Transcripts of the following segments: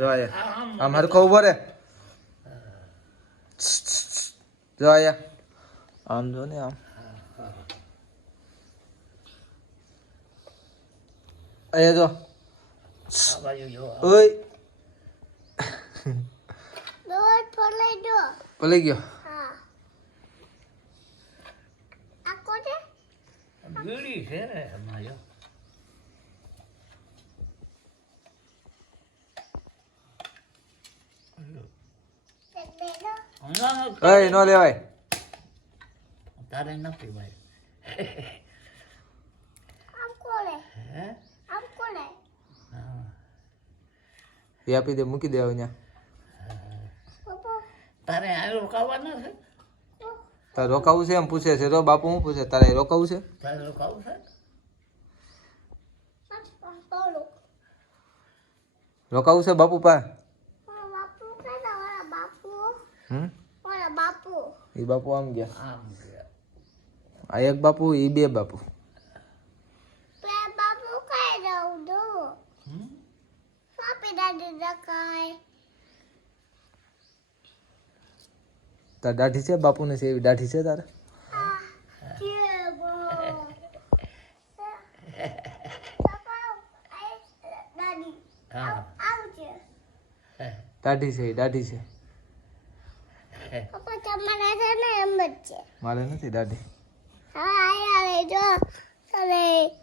જો આયા આમ હરખો ઉભો રે જો આયા આમ જો ને આમ આયા જો ઓય પલઈ ગયો બીડી છે ને એમાં જો નો લેવાય તારે નથી ભાઈ એ આપી દે મૂકી દે અહીંયા તારે આ રોકાવાના છે તારે રોકાવું છે એમ પૂછે છે રો બાપુ હું પૂછે તારે રોકાવું છે તારે રોકાવું છે રોકાવું છે બાપુ પા એ બાપુ આમ ગયા આમ ગયા આ એક બાપુ એ બે બાપુ તાર દાઢી છે બાપુ ને છે એવી દાઢી છે તારે હા દાઢી છે દાઢી છે મારે નથી દાઢી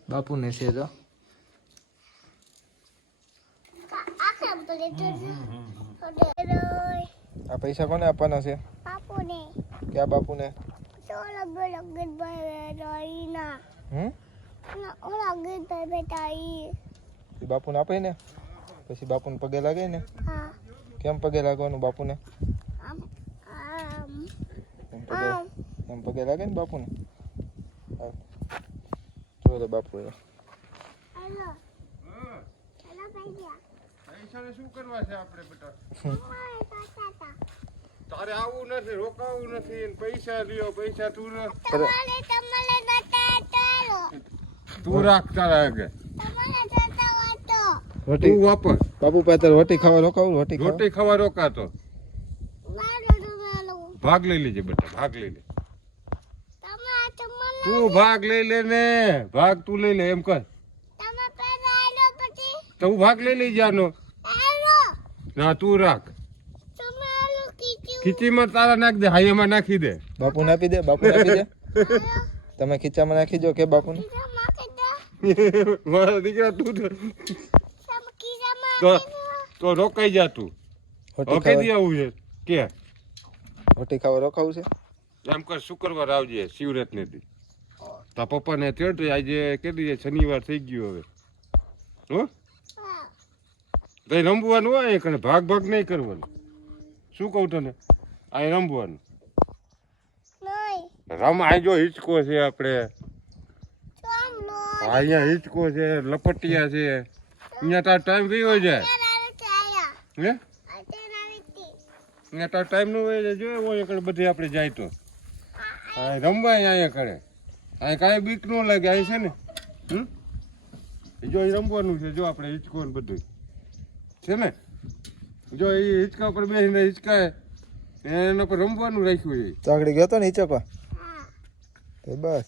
બાપુ ને છે તો આ પૈસા કોને આપવાના છે ક્યાં બાપુ ને બાપુ ને આપે ને પછી બાપુ ને પગે લાગે ને કેમ પગે લાગવાનું બાપુ ને એમ પગે લાગે ને બાપુ ને જો બાપુ શું કરવા છે આપણે બેટા તારે આવું નથી રોકાવું નથી પૈસા લ્યો પૈસા તું રાખ તારા આગળ તું વાપર બાપુ પાસે રોટી ખાવા રોકાવું રોટી ખાવા રોકાતો ભાગ લઈ લેજે બેટા ભાગ લઈ લે તું ભાગ લઈ લે ને ભાગ તું લઈ લે એમ કર તો હું ભાગ લઈ લઈ જાનો ના તું રાખ ખીચીમાં તારા નાખ દે હાઈમાં નાખી દે બાપુ ને આપી દે બાપુ ને આપી દે તમે ખીચામાં નાખી દો કે બાપુ ને મારા દીકરા તું તો રોકાઈ જા તું રોકાઈ આવું છે કે રોટી ખાવા રોકાવું છે એમ કર શુક્રવાર આવજે શિવરાત ને દી તા પપ્પા ને તેડ આજે કેટલી શનિવાર થઈ ગયો હવે હો કઈ રમવાનું હોય કને ભાગ નહીં કરવાનું શું કહું તને આ રમવાનું રમ આ જો હિચકો છે આપણે અહીંયા હિચકો છે લપટિયા છે અહીંયા તાર ટાઈમ ગયો જાય હે અહીંયા તાર ટાઈમ નો હોય જો હોય બધી આપણે જાય તો રમવા અહીંયા કરે અહીં કાંઈ બીક ન લાગે અહીં છે ને જો એ રમવાનું છે જો આપણે હિચકો ને બધું છે ને જો એ હિચકા પર બેસીને હિચકાય એના પર રમવાનું રાખ્યું છે તો આગળ ગયો તો ને હિચકો તો બસ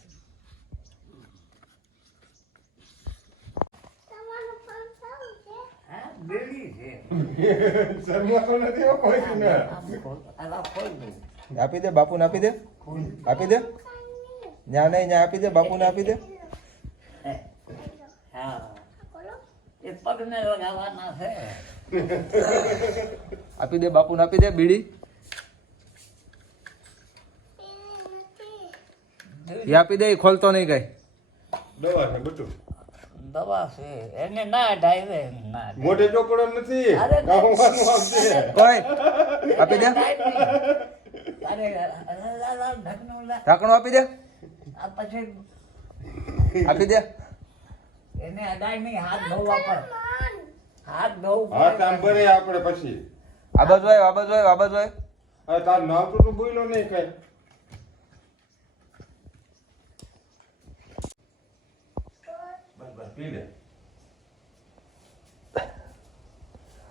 આપી દે બાપુ ને આપી દે આપી દે ન્યા નહીં ન્યા આપી દે બાપુ ને આપી દે પગને લગાવવાના છે આપી દે બાપુ ને આપી દે બીડી એ આપી દે ખોલતો નહીં કઈ દવા છે બધું દવા છે એને ના ડાયવે ના મોઢે ચોપડો નથી અરે ગાવાનું આવશે કોઈ આપી દે ઢાંકણું આપી દે આ પછી આપી દે એને અડાય નહીં હાથ ધોવા પર હાથ ધોવું હાથ આમ ભરે આપણે પછી આ બાજુ આય આ બાજુ આય આ બાજુ આય હા તાર નામ તો તું બોલ્યો નહીં કઈ પી લે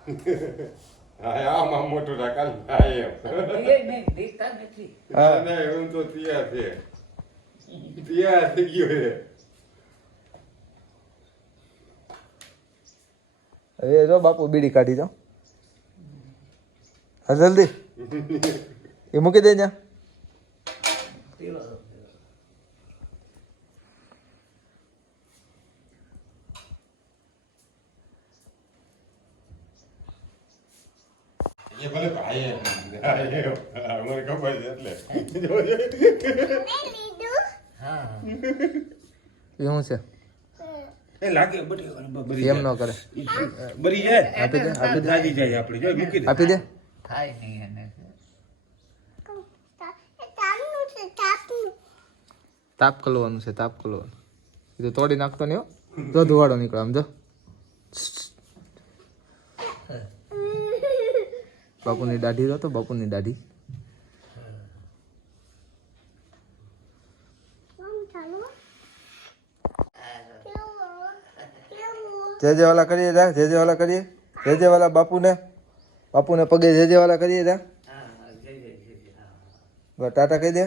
હા આમાં મોટું રાખા હા એમ એ નહીં દેખતા નથી. હા. ના એવું તો તૈયાર છે તૈયાર થઈ ગયો છે હવે જો બાપુ બીડી કાઢી જાઓ હા જલ્દી એ મૂકી દે ત્યાં પીવો. એ ભલે ભાઈ એમ. હા, એમ. હા, મને ખબર છે એટલે હા એ શું છે એ લાગે બરી એમ ન કરે બરી જાય આપી દે આપી દે દાદી જાય આપડી જો મૂકી દે આપી દે થાય નહીં એને. તાપ ખોલવાનું છે તાપ ખોલવાનું એ તો તોડી નાખતો નહીં હો જો ધુવાડો નીકળે આમ જો બાપુની દાઢી રહો તો બાપુની દાઢી જે વાલા કરીએ રા જે વાલા કરીએ જે વાલા બાપુને પગે જે વાલા કરીએ રા હા જય જય જય. હા ટાટા કહી દે